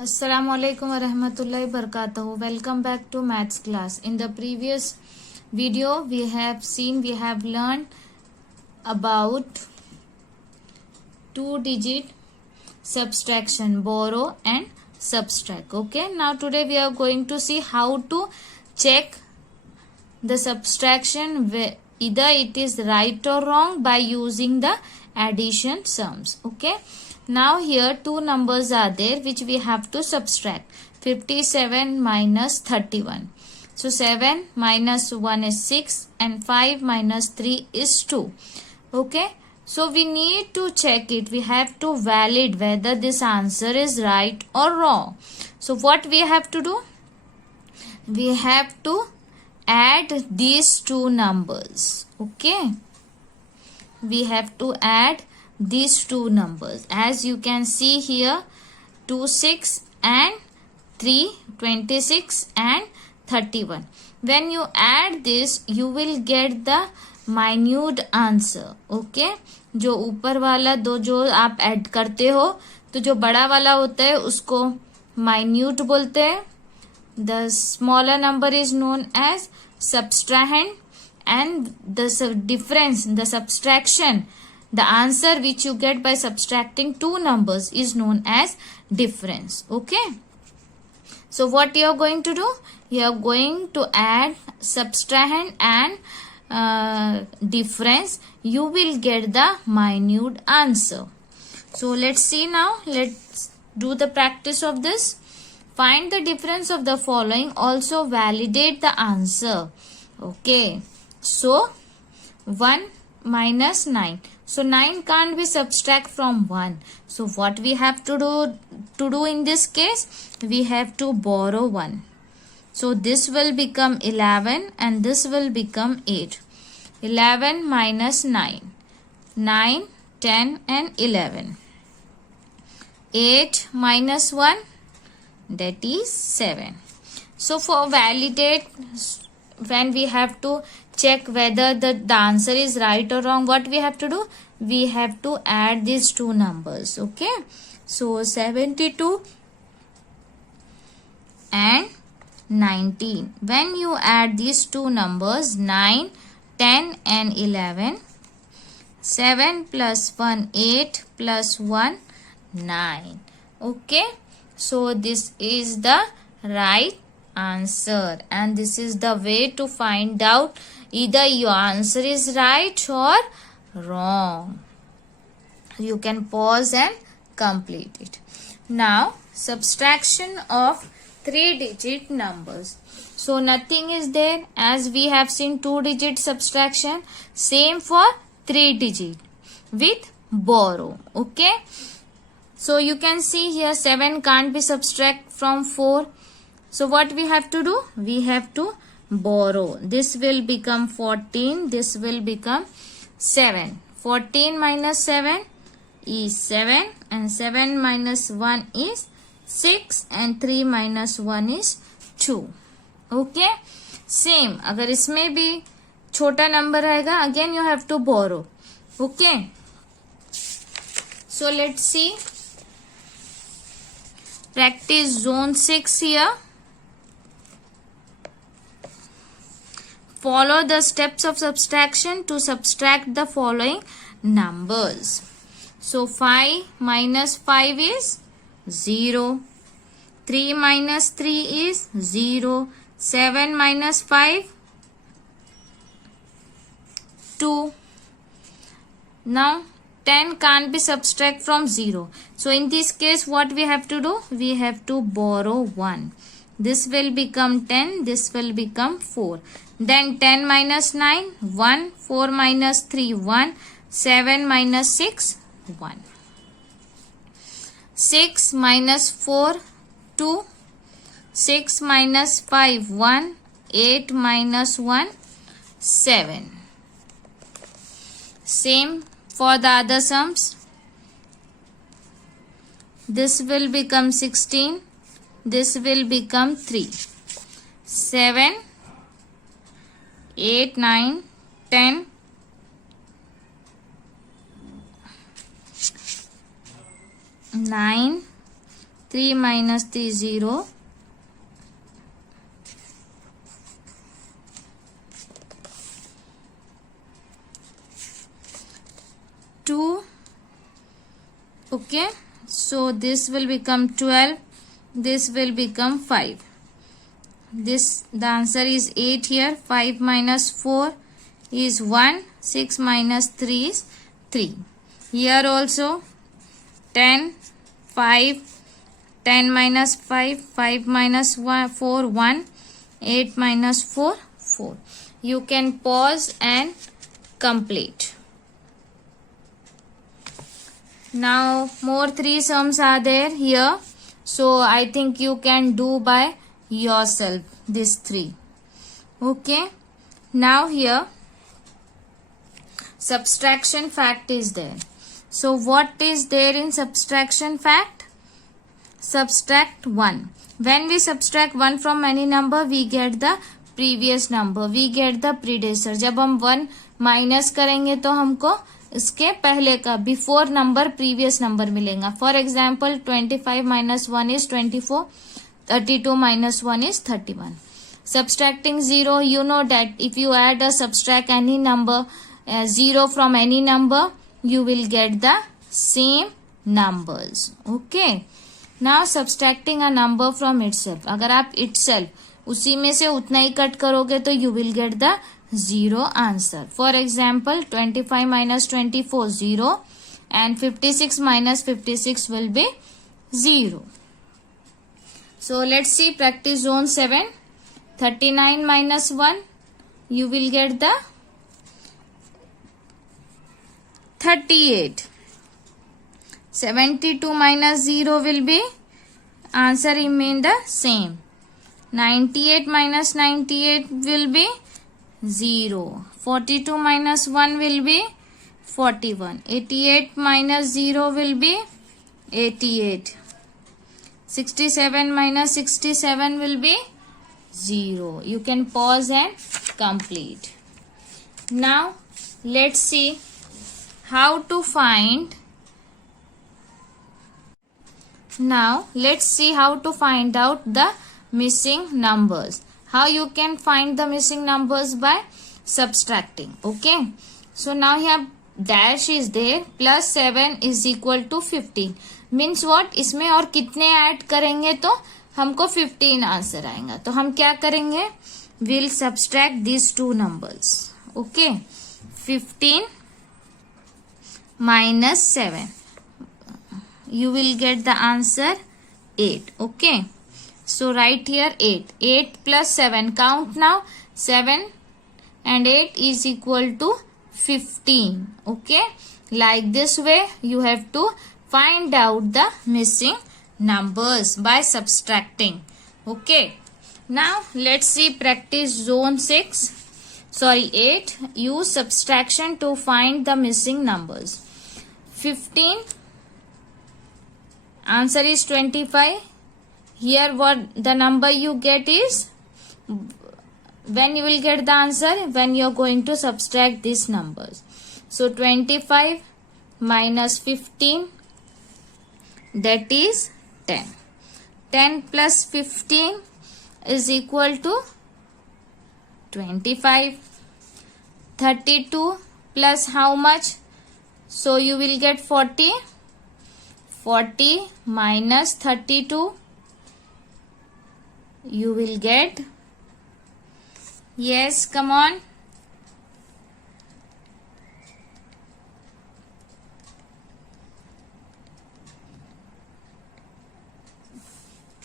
Assalamualaikum warahmatullahi wabarakatuh. Welcome back to maths class. In the previous video we have learned about two digit subtraction, borrow and subtract. Okay, now today we are going to see how to check the subtraction, either it is right or wrong, by using the addition sums. Okay, now here two numbers are there which we have to subtract. 57 minus 31. So 7 minus 1 is 6 and 5 minus 3 is 2. Okay, so we need to check it. We have to validate whether this answer is right or wrong. So what we have to do? We have to add these two numbers. Okay, we have to add these two numbers. As you can see here, 26 and 3, 26 and 31. When you add this, you will get the minute answer. Okay, जो ऊपर वाला दो जो आप add करते हो, तो जो बड़ा वाला होता है उसको minute बोलते हैं. The smaller number is known as subtrahend, and the difference, the subtraction, the answer which you get by subtracting two numbers is known as difference. Okay, so what you are going to do? You are going to add subtrahend and difference. You will get the minute answer. So let's see now. Let's do the practice of this. Find the difference of the following. Also validate the answer. Okay, so 1 minus 9. So 9 can't be subtract from 1. So what we have to do in this case? We have to borrow 1. So this will become 11 and this will become 8. 11 minus 9. 9, 10 and 11. 8 minus 1, that is 7. So for validate, when we have to check whether the answer is right or wrong, what we have to do? We have to add these two numbers. Okay, so 72 and 19. When you add these two numbers, 9, 10 and 11, 7 plus 1, 8 plus 1, 9. Okay, so this is the right answer, and this is the way to find out either your answer is right or wrong. You can pause and complete it. Now subtraction of 3-digit numbers. So nothing is there, as we have seen 2-digit subtraction. Same for 3-digit with borrow. Okay, so you can see here 7 can't be subtract from 4. So what we have to do? We have to borrow. This will become 14. This will become 7. 14 minus 7 is 7 and 7 minus 1 is 6 and 3 minus 1 is 2. Okay, same. अगर इसमें भी छोटा number रहेगा, again you have to borrow. Okay, so let's see. Practice zone 6 here. Follow the steps of subtraction to subtract the following numbers. So 5 minus 5 is 0. 3 minus 3 is 0. 7 minus 5, 2. Now 10 can't be subtract from 0. So in this case what we have to do? We have to borrow 1. This will become 10. This will become 4. Then 10 minus 9, 1. 4 minus 3, 1. 7 minus 6, 1. 6 minus 4, 2. 6 minus 5, 1. 8 minus 1, 7. Same for the other sums. This will become 16. This will become 3. 7, 8, 9, 10, 9, 3 minus 3 0. 2. Okay, so this will become 12. This will become 5. The answer is 8 here. 5 minus 4 is 1. 6 minus 3 is 3. Here also 10, 5, 10 minus 5, 5 minus 4, 1, 8 minus 4, 4. You can pause and complete. Now more 3 sums are there here. So I think you can do by yourself this 3. Okay. Now here subtraction fact is there. So what is there in subtraction fact? Subtract 1. When we subtract 1 from any number, we get the previous number. We get the predecessor. जब हम 1 minus करेंगे तो हमको इसके पहले का before number previous number मिलेगा. For example 25 minus 1 is 24. 32 minus 1 is 31. Subtracting 0, you know that if you add or subtract any number 0 from any number, you will get the same numbers. Okay. Now subtracting a number from itself. अगर आप itself उसी में से उतना ही cut करोगे तो you will get the 0 answer. For example 25 minus 24 0 and 56 minus 56 will be 0. So let's see practice zone 7. 39 minus 1, you will get the 38. 72 minus 0 will be, answer remain the same. 98 minus 98 will be 0. 42 minus 1 will be 41. 88 minus 0 will be 88. 67 minus 67 will be 0. You can pause and complete. Now let's see how to find. Now let's see how to find out the missing numbers. How you can find the missing numbers? By subtracting. Okay. So now here dash is there. Plus 7 is equal to 15. Means what? इसमें और कितने add करेंगे तो हमको 15 answer आएगा. तो हम क्या करेंगे? We'll subtract these two numbers. Okay. 15 minus 7. You will get the answer 8. Okay. So write here 8. 8 plus 7. Count now. 7 and 8 is equal to 15. Okay. Like this way you have to find out the missing numbers by subtracting. Okay. Now let's see practice zone 6. Sorry 8. Use subtraction to find the missing numbers. 15. Answer is 25. Here what the number you get is, when you will get the answer, when you are going to subtract these numbers. So 25 minus 15, that is 10. 10 plus 15 is equal to 25. 32 plus how much? So you will get 40. 40 minus 32, you will get, yes, come on,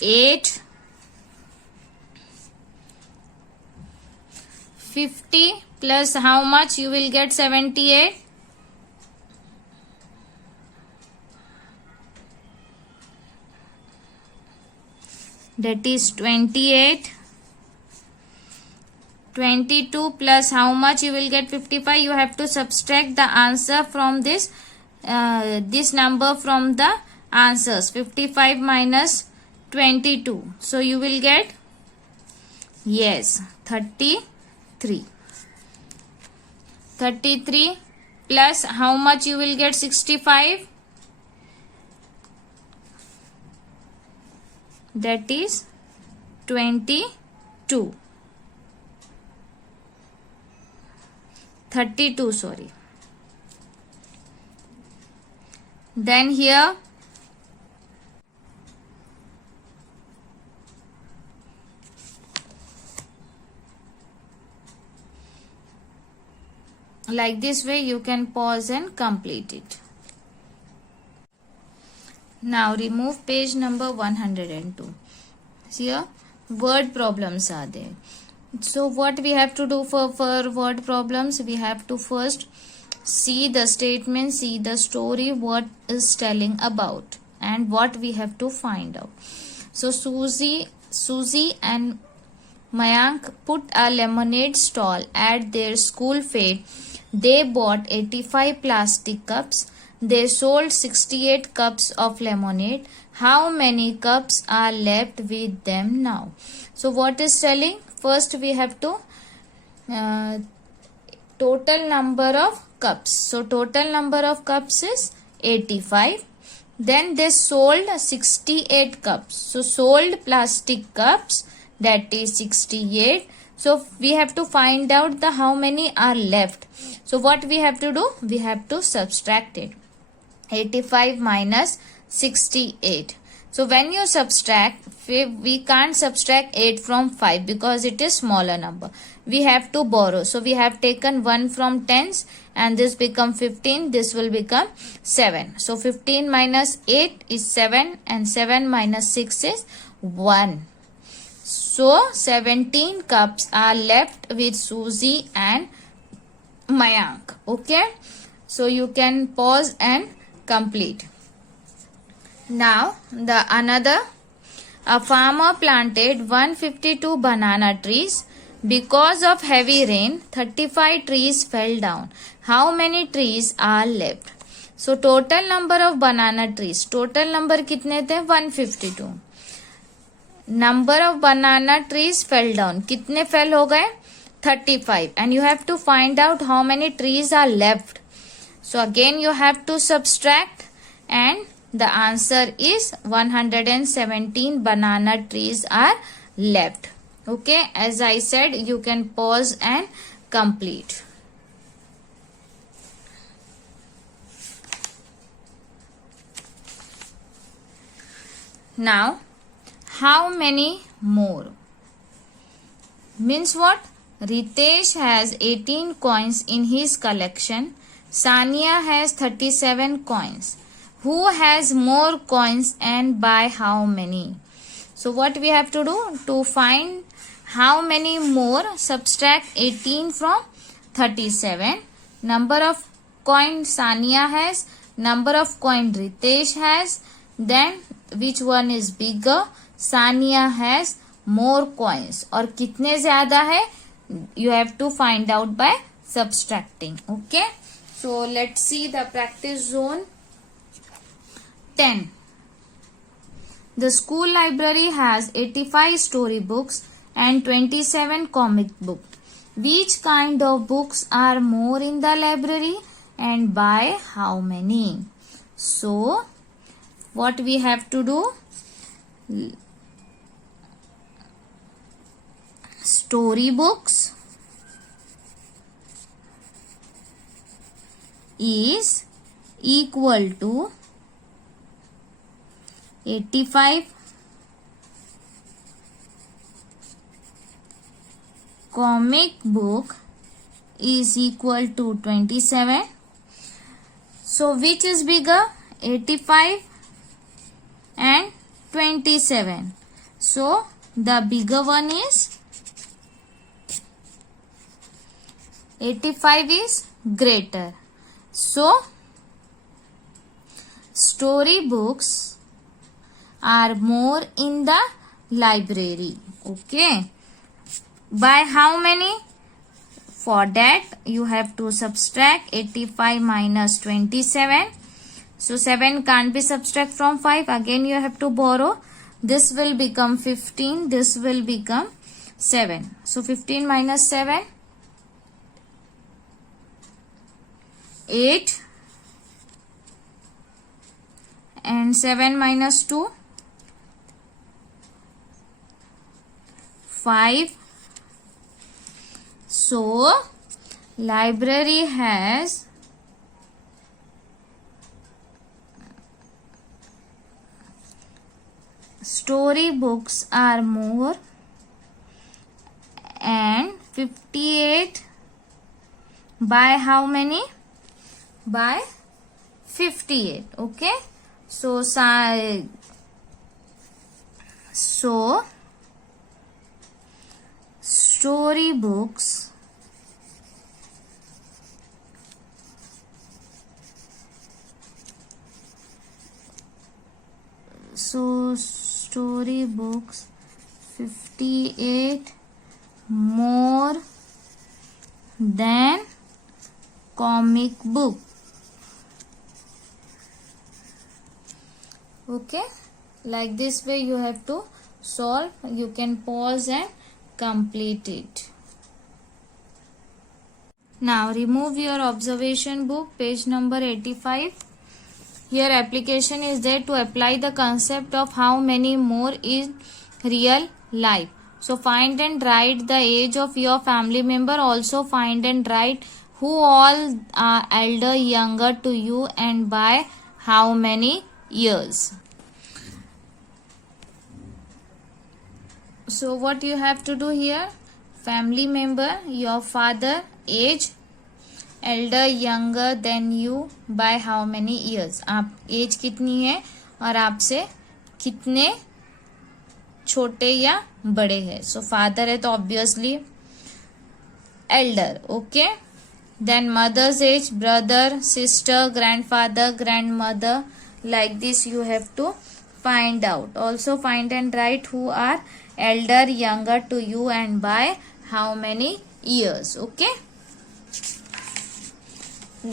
8. 50 plus how much? You will get 78. That is 28. 22 plus how much? You will get 55. You have to subtract the answer from this number from the answers. 55 minus 22. So you will get, yes, 33. 33 plus how much? You will get 65. that is 22. 32, sorry. Then here like this way you can pause and complete it. Now remove page number 102. Here word problems are there. So what we have to do for word problems, we have to first see the statement, see the story, what is telling about, and what we have to find out. So Susie and Mayank put a lemonade stall at their school fair. They bought 85 plastic cups. They sold 68 cups of lemonade. How many cups are left with them now? So what is telling? First we have to total number of cups. So total number of cups is 85. Then they sold 68 cups. So sold plastic cups, that is 68. So we have to find out the how many are left. So what we have to do? We have to subtract it. 85 minus 68. So when you subtract, we can't subtract 8 from 5 because it is smaller number. We have to borrow. So we have taken 1 from tens and this become 15. This will become 7. So 15 minus 8 is 7 and 7 minus 6 is 1. So 17 cups are left with Susie and Mayank. Okay. So you can pause and complete. Now a farmer planted 152 banana trees. Because of heavy rain, 35 trees fell down. How many trees are left? So total number of banana trees. Total number कितने थे? 152. Number of banana trees fell down. कितने fell हो गए? 35. And you have to find out how many trees are left. So again you have to subtract and the answer is 117 banana trees are left. Okay, as I said, you can pause and complete. Now, how many more? Means what? Ritesh has 18 coins in his collection. Sania has 37 coins. Who has more coins and by how many? So what we have to do? To find how many more, subtract 18 from 37. Number of coin Sania has, number of coin Ritesh has, then which one is bigger? Sania has more coins. और कितने ज़्यादा है? You have to find out by subtracting. Okay. So let's see the practice zone. 10. The school library has 85 story books and 27 comic books. Which kind of books are more in the library and by how many? So, what we have to do? Story books is equal to 85 comic book is equal to 27. So which is bigger? 85 and 27. So the bigger one is 85 is greater. So story books are more in the library. Okay. By how many? For that you have to subtract 85 minus 27. So 7 can't be subtract from 5. Again you have to borrow. This will become 15. This will become 7. So 15 minus 7. 8. And 7 minus 2. 5. So library has story books are more, and 58 by how many? By 58. Okay, so story books story books 58 more than comic book. Okay, like this way you have to solve. You can pause and complete it. Now remove your observation book, page number 85. Here application is there to apply the concept of how many more is real life. So find and write the age of your family member. Also find and write who all are elder, younger to you, and by how many years. So what you have to do here? Family member, your father, age, elder, younger than you, by how many years. आप as कितनी है और आपसे कितने छोटे या बड़े हैं. सो फादर है तो obviously elder. Okay, then mother's age, brother, sister, grandfather, grandmother. Like this you have to find out. Also find and write who are elder, younger to you, and by how many years. Okay,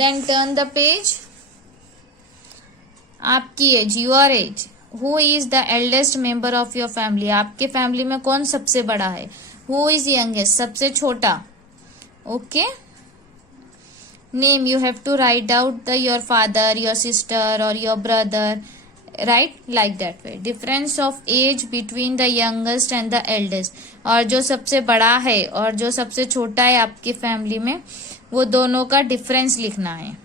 then turn the page. आपकी as, your age. Who is the eldest member of your family? आपके family में कौन सबसे बड़ा है? Who is youngest? सबसे छोटा. Okay, name, you have to write out your father, your sister, or your brother, right? Like that way. Difference of age between the youngest and the eldest. और जो सबसे बड़ा है और जो सबसे छोटा है आपकी फैमिली में, वो दोनों का डिफरेंस लिखना है.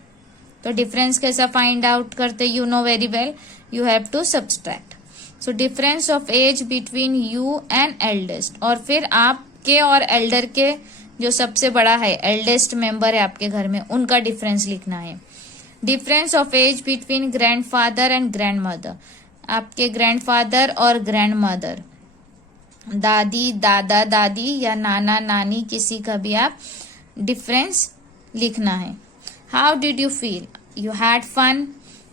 तो डिफरेंस कैसा फाइंड आउट करते? You know very well. You have to subtract. So difference of age between you and eldest. और फिर आपके और एल्डर के जो सबसे बड़ा है, एल्डेस्ट मेंबर है आपके घर में, उनका डिफरेंस लिखना है. Difference of age between grandfather and grandmother. आपके ग्रैंडफादर और ग्रैंडमदर, दादी, दादा, दादी या नाना, नानी, किसी का भी आप डिफरेंस लिखना है. How did you feel? You had fun.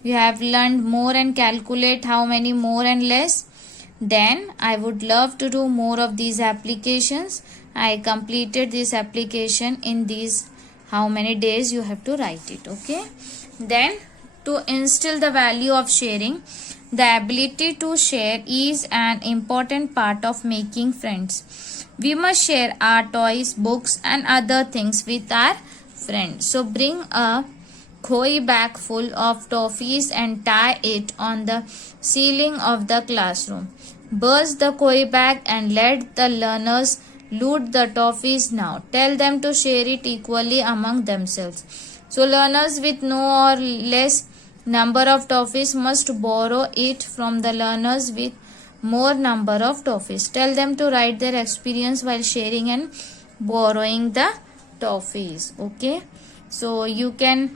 You have learned more and calculate how many more and less. Then I would love to do more of these applications. I completed this application in these how many days. You have to write it. Okay. Then to instill the value of sharing, the ability to share is an important part of making friends. We must share our toys, books, and other things with our friends. So bring a khoi bag full of toffees and tie it on the ceiling of the classroom. Burst the koi bag and let the learners loot the toffees now. Tell them to share it equally among themselves. So learners with no or less number of toffees must borrow it from the learners with more number of toffees. Tell them to write their experience while sharing and borrowing the toffees. Okay, so you can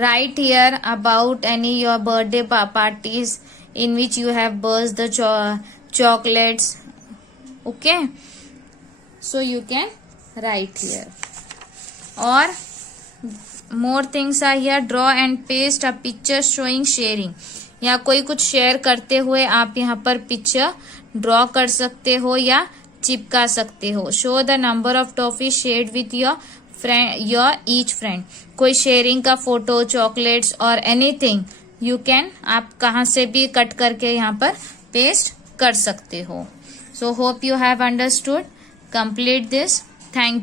write here about any your birthday parties in which you have burst the chocolates. Okay, so you can write here. Or more things are here. Draw and paste a picture showing sharing. या कोई कुछ share करते हुए आप यहाँ पर picture draw कर सकते हो या चिपका सकते हो. Show the number of toffee shared with your friend, your each friend. कोई शेयरिंग का फोटो, चॉकलेट्स और एनीथिंग यू कैन, आप कहाँ से भी कट करके यहाँ पर पेस्ट कर सकते हो. So hope you have understood. Complete this. Thank you.